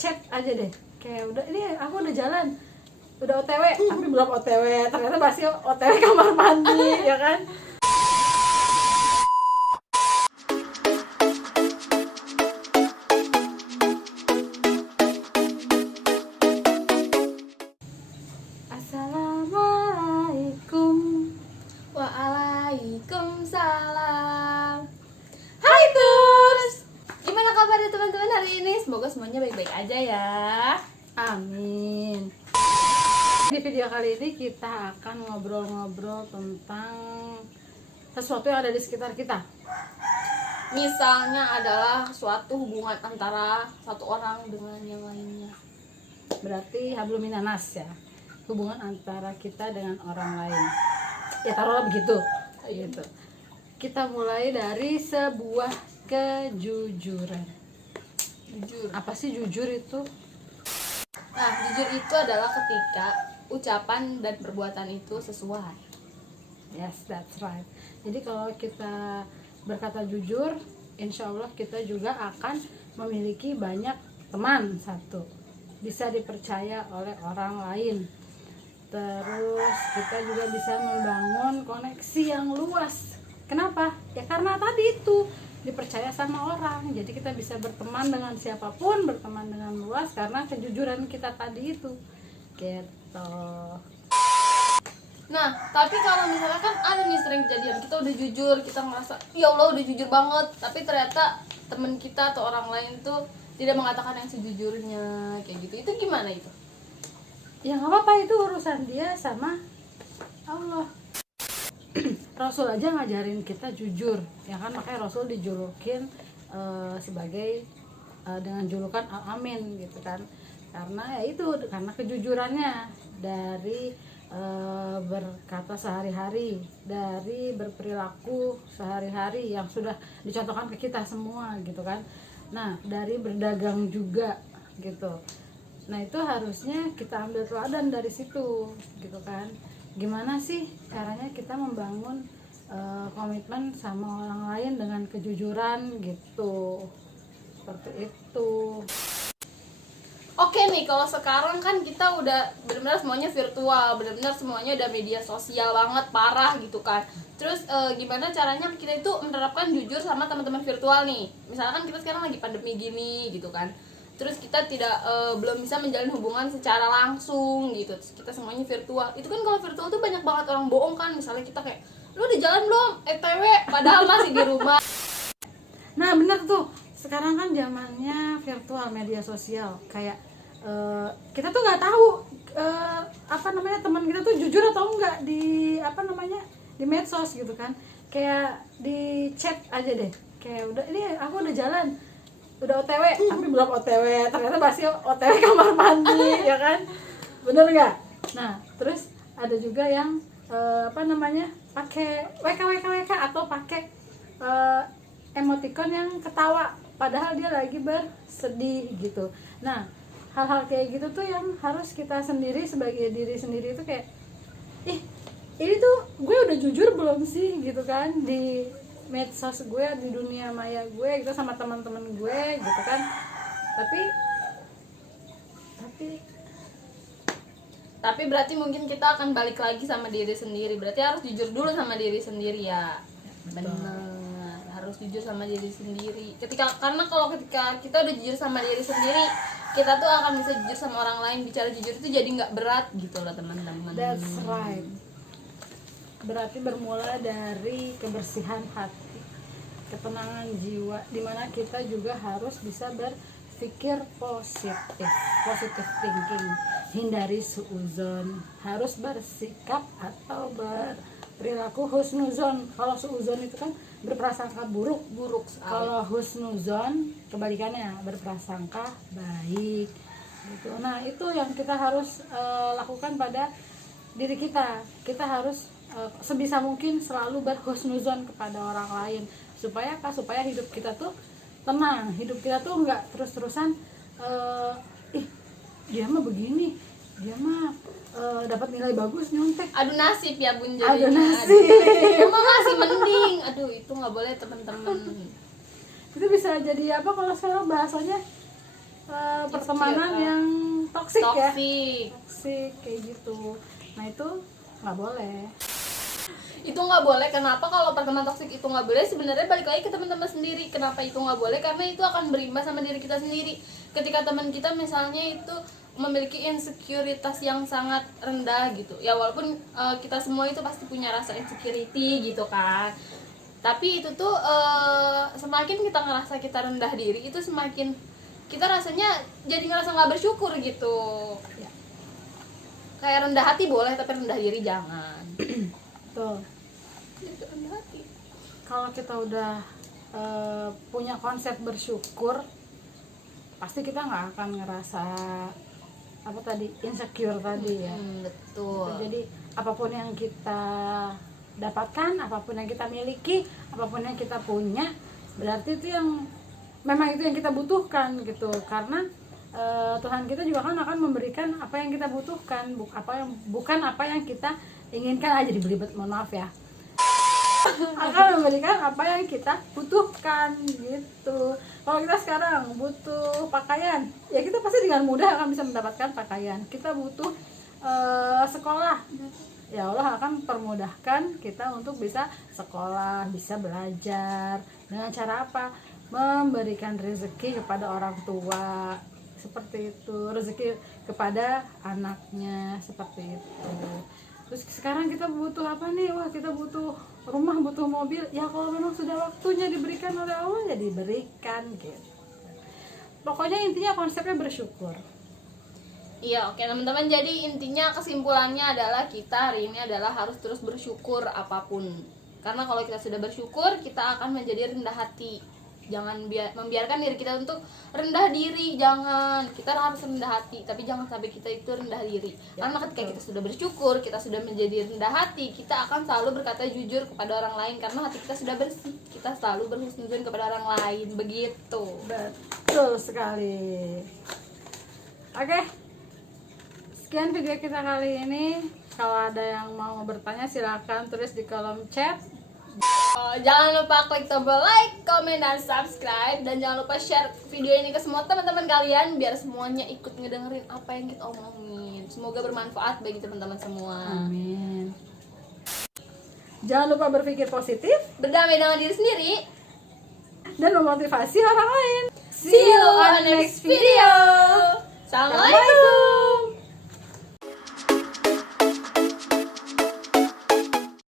chat aja deh, kayak udah ini aku udah jalan, udah OTW, tapi belum OTW, ternyata masih OTW kamar mandi ya kan. Assalamualaikum. Waalaikumsalam. Hai Turs, gimana kabarnya teman-teman hari ini? Semoga semuanya baik-baik aja ya. Amin. Di video kali ini kita akan ngobrol-ngobrol tentang sesuatu yang ada di sekitar kita. Misalnya adalah suatu hubungan antara satu orang dengan yang lainnya. Berarti hablum minanas ya, hubungan antara kita dengan orang lain. Ya taruhlah begitu. Gitu. Kita mulai dari sebuah kejujuran. Jujur. Apa sih jujur itu? Nah, jujur itu adalah ketika ucapan dan perbuatan itu sesuai. Yes, that's right. Jadi kalau kita berkata jujur, insya Allah kita juga akan memiliki banyak teman. Satu, bisa dipercaya oleh orang lain. Terus kita juga bisa membangun koneksi yang luas. Kenapa? Ya karena tadi itu dipercaya sama orang. Jadi kita bisa berteman dengan siapapun, berteman dengan luas karena kejujuran kita tadi itu. Gitu. Nah, tapi kalau misalnya kan ada nih sering kejadian kita udah jujur, kita ngerasa ya Allah udah jujur banget, tapi ternyata teman kita atau orang lain tuh tidak mengatakan yang sejujurnya kayak gitu. Itu gimana itu? Ya nggak apa-apa, itu urusan dia sama Allah. Rasul aja ngajarin kita jujur, ya kan, makanya Rasul dijulukin sebagai dengan julukan Al-Amin gitu kan, karena ya itu karena kejujurannya dari berkata sehari-hari, dari berperilaku sehari-hari yang sudah dicontohkan ke kita semua gitu kan. Nah, dari berdagang juga gitu. Nah, itu harusnya kita ambil teladan dari situ gitu kan. Gimana sih caranya kita membangun komitmen sama orang lain dengan kejujuran gitu. Seperti itu. Oke nih, kalau sekarang kan kita udah benar-benar semuanya virtual, benar-benar semuanya udah media sosial banget, parah gitu kan. Terus gimana caranya kita itu menerapkan jujur sama teman-teman virtual nih? Misalkan kita sekarang lagi pandemi gini gitu kan. Terus kita belum bisa menjalin hubungan secara langsung gitu. Terus kita semuanya virtual. Itu kan kalau virtual tuh banyak banget orang bohong kan. Misalnya kita kayak, lu udah jalan belum? ETW, padahal masih di rumah. Nah, bener tuh. Sekarang kan zamannya virtual, media sosial. Kayak kita tuh nggak tahu teman kita tuh jujur atau enggak di di medsos gitu kan. Kayak di chat aja deh. Kayak udah ini aku udah jalan, udah OTW, tapi belum OTW, ternyata masih OTW kamar mandi ya kan. Bener nggak? Nah, terus ada juga yang pakai WK atau pakai emoticon yang ketawa padahal dia lagi bersedih gitu. Nah, hal-hal kayak gitu tuh yang harus kita sendiri sebagai diri sendiri itu kayak, ini tuh gue udah jujur belum sih gitu kan di medsos gue, di dunia maya gue gitu sama teman-teman gue gitu kan. Tapi berarti mungkin kita akan balik lagi sama diri sendiri. Berarti harus jujur dulu sama diri sendiri ya. Benar, harus jujur sama diri sendiri. Karena kalau ketika kita udah jujur sama diri sendiri, kita tuh akan bisa jujur sama orang lain. Bicara jujur itu jadi nggak berat gitu loh teman-teman. That's right. Berarti bermula dari kebersihan hati, ketenangan jiwa, dimana kita juga harus bisa berpikir positif thinking, hindari suuzon, harus bersikap atau berperilaku husnuzon. Kalau suuzon itu kan berprasangka buruk sekali. Kalau husnuzon kebalikannya, berprasangka baik gitu. Nah, itu yang kita harus lakukan pada diri kita. Kita harus sebisa mungkin selalu berhusnuzon kepada orang lain, supaya hidup kita tuh tenang, hidup kita tuh nggak terus-terusan dia mah begini, dia mah dapat nilai bagus nyontek, adu nasib ya bun, jadinya adu nasib. Emang masih mending, aduh itu nggak boleh teman-teman. Itu bisa jadi kalau sekarang bahasanya pertemanan yang toksik ya, toksik. toksik kayak gitu. Nah itu nggak boleh. Itu nggak boleh. Kenapa kalau pertemanan toksik itu nggak boleh? Sebenarnya balik lagi ke teman-teman sendiri. Kenapa itu nggak boleh? Karena itu akan berimbas sama diri kita sendiri. Ketika teman kita misalnya itu memiliki insekuritas yang sangat rendah gitu ya, walaupun kita semua itu pasti punya rasa insecurity gitu kan, tapi itu tuh semakin kita ngerasa kita rendah diri, itu semakin kita rasanya jadi ngerasa nggak bersyukur gitu ya. Kayak rendah hati boleh, tapi rendah diri jangan. Tuh, Itu rendah hati. kalau kita udah punya konsep bersyukur, pasti kita nggak akan ngerasa apa tadi, insecure tadi ya. Betul. Jadi apapun yang kita dapatkan, apapun yang kita miliki, apapun yang kita punya, berarti itu yang memang itu yang kita butuhkan gitu. Karena Tuhan kita juga kan akan memberikan apa yang kita butuhkan, bukan apa yang kita inginkan aja. Dibelibet, mohon maaf ya. Akan memberikan apa yang kita butuhkan gitu. Kalau kita sekarang butuh pakaian, ya kita pasti dengan mudah akan bisa mendapatkan pakaian. Kita butuh sekolah, ya Allah akan permudahkan kita untuk bisa sekolah, bisa belajar. Dengan cara apa? Memberikan rezeki kepada orang tua, seperti itu, rezeki kepada anaknya, seperti itu. Terus sekarang kita butuh apa nih? Wah, kita butuh rumah, butuh mobil. Ya kalau memang sudah waktunya diberikan oleh Allah, ya diberikan gitu. Pokoknya intinya konsepnya bersyukur. Iya, oke teman-teman. Jadi intinya kesimpulannya adalah kita hari ini adalah harus terus bersyukur apapun. Karena kalau kita sudah bersyukur, kita akan menjadi rendah hati. Jangan membiarkan diri kita untuk rendah diri, jangan. Kita harus rendah hati, tapi jangan sampai kita itu rendah diri. Ya, Karena ketika kita sudah bersyukur, kita sudah menjadi rendah hati, kita akan selalu berkata jujur kepada orang lain karena hati kita sudah bersih. Kita selalu berhusnuzon kepada orang lain, begitu. Betul sekali. Oke, sekian video kita kali ini. Kalau ada yang mau bertanya silakan tulis di kolom chat. Jangan lupa klik tombol like, komen, dan subscribe. Dan jangan lupa share video ini ke semua teman-teman kalian biar semuanya ikut ngedengerin apa yang kita omongin. Semoga bermanfaat bagi teman-teman semua. Amin. Jangan lupa berpikir positif Berdamai dengan diri sendiri. dan memotivasi orang lain. See you on the next video. Assalamualaikum.